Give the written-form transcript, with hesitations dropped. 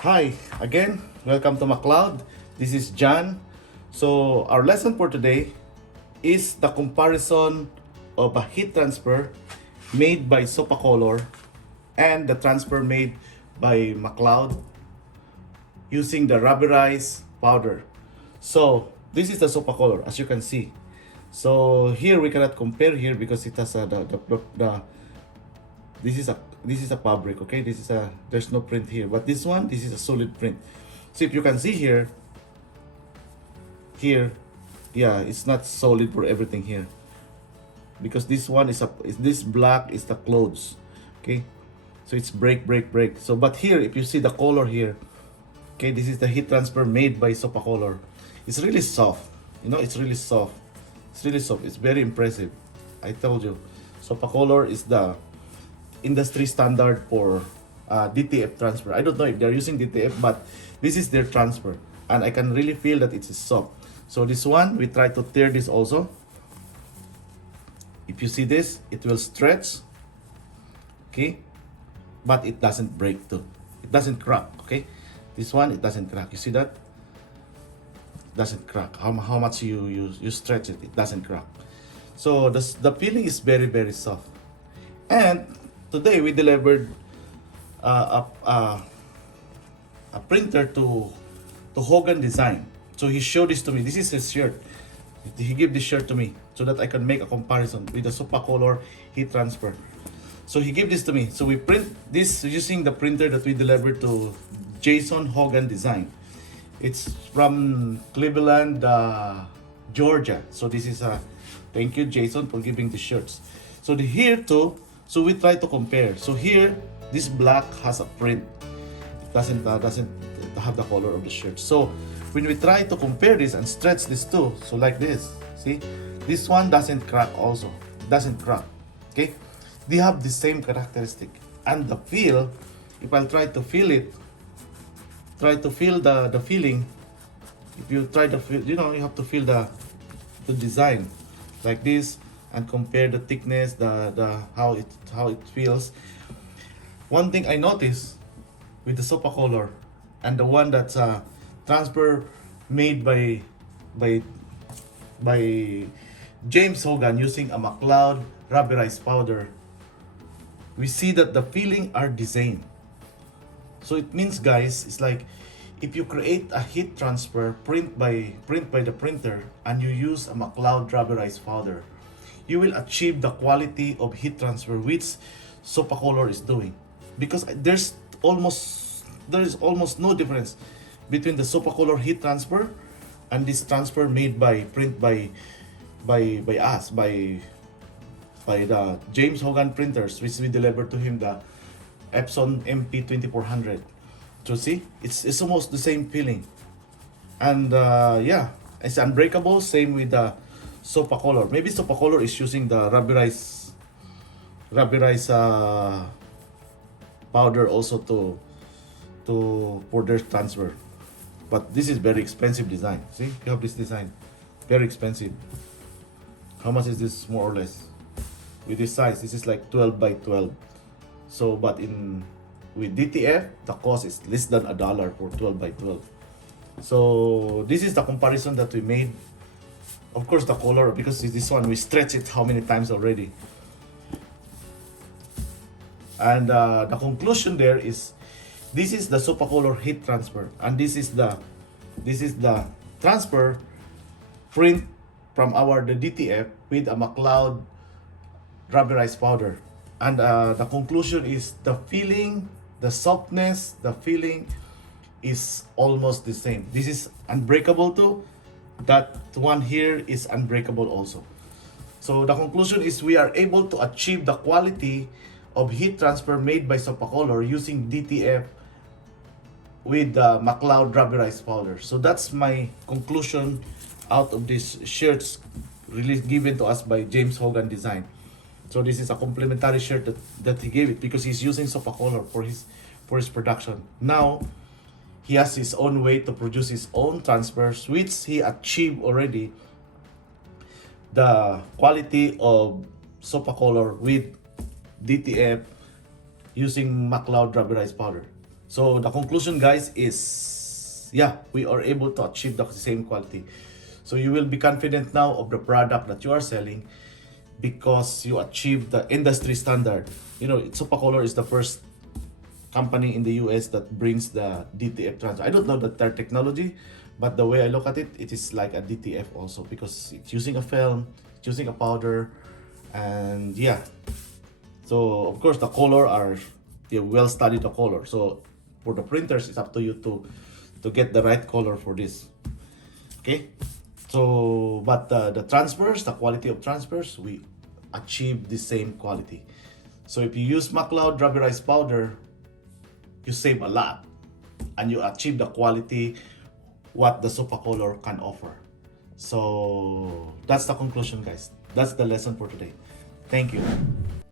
Hi, again, welcome to McLaud. This is John. So, our lesson for today is the comparison of a heat transfer made by Supacolor and the transfer made by McLaud using the rubberized powder. So, this is the Supacolor, as you can see. So, here we cannot compare here because it has the this is a fabric, okay? This is a, there's no print here, but this one, this is a solid print. So if you can see here, yeah, it's not solid for everything here, because this one is this black is the clothes, okay? So it's break. So but here, if you see the color here, okay, this is the heat transfer made by Supacolor. It's really soft, you know, it's really soft. It's very impressive. I told you, Supacolor is the industry standard for DTF transfer. I don't know if they're using DTF, but this is their transfer, and I can really feel that it's soft. So this one, we try to tear this also. If you see this, it will stretch, okay, but it doesn't break too. It doesn't crack, okay. This one, it doesn't crack. You see that? It doesn't crack. How much you stretch it, it doesn't crack. So the feeling is very soft. And today we delivered a printer to Hogan Design. So he showed this to me. This is his shirt. He gave this shirt to me so that I can make a comparison with the Supacolor heat transfer. So he gave this to me. So we print this using the printer that we delivered to Jason Hogan Design. It's from Cleveland, Georgia. So this is a thank you, Jason, for giving the shirts. So here too. So we try to compare. So here, this black has a print. It doesn't have the color of the shirt. So when we try to compare this and stretch this too, so like this, see, this one doesn't crack also. It doesn't crack. Okay, they have the same characteristic. And the feel, if I'll try to feel it, try to feel the feeling. If you try to feel, you know, you have to feel the design like this, and compare the thickness, the how it feels. One thing I noticed with the Supacolor and the one that's transfer made by James Hogan using a McLaud rubberized powder, we see that the feeling are the same. So it means, guys, it's like if you create a heat transfer print by the printer and you use a McLaud rubberized powder, you will achieve the quality of heat transfer which Supacolor is doing, because there is almost no difference between the Supacolor heat transfer and this transfer made by the James Hogan printers, which we delivered to him, the Epson MP2400. So see, it's almost the same feeling, and yeah, it's unbreakable. Same with the Supacolor. Maybe Supacolor is using the rubberized powder also for their transfer. But this is very expensive design. See, you have this design, very expensive. How much is this, more or less? With this size, this is like 12 by 12. So, but with DTF, the cost is less than $1 for 12 by 12. So this is the comparison that we made. Of course, the color, because this one we stretch it how many times already. And the conclusion there is, this is the Supacolor heat transfer, and this is the transfer print from the DTF with a McLaud rubberized powder. And the conclusion is the feeling, the softness, the feeling is almost the same. This is unbreakable too. That one here is unbreakable also. So the conclusion is we are able to achieve the quality of heat transfer made by Supacolor using DTF with the McLaud rubberized powder. So that's my conclusion out of these shirts really given to us by James Hogan Design. So this is a complimentary shirt that he gave it because he's using Supacolor for his production. Now he has his own way to produce his own transfers, which he achieved already the quality of Supacolor with DTF using McLaud rubberized powder. So the conclusion, guys, is yeah, we are able to achieve the same quality. So you will be confident now of the product that you are selling because you achieve the industry standard. You know, Supacolor is the first company in the US that brings the DTF transfer. I don't know their technology, but the way I look at it, it is like a DTF also because it's using a film, it's using a powder, and yeah. So of course the color are well studied the color. So for the printers, it's up to you to get the right color for this. Okay. So but the transfers, the quality of transfers, we achieve the same quality. So if you use McLaud rubberized powder, you save a lot and you achieve the quality what the Supacolor can offer. So that's the conclusion, guys. That's the lesson for today. Thank you.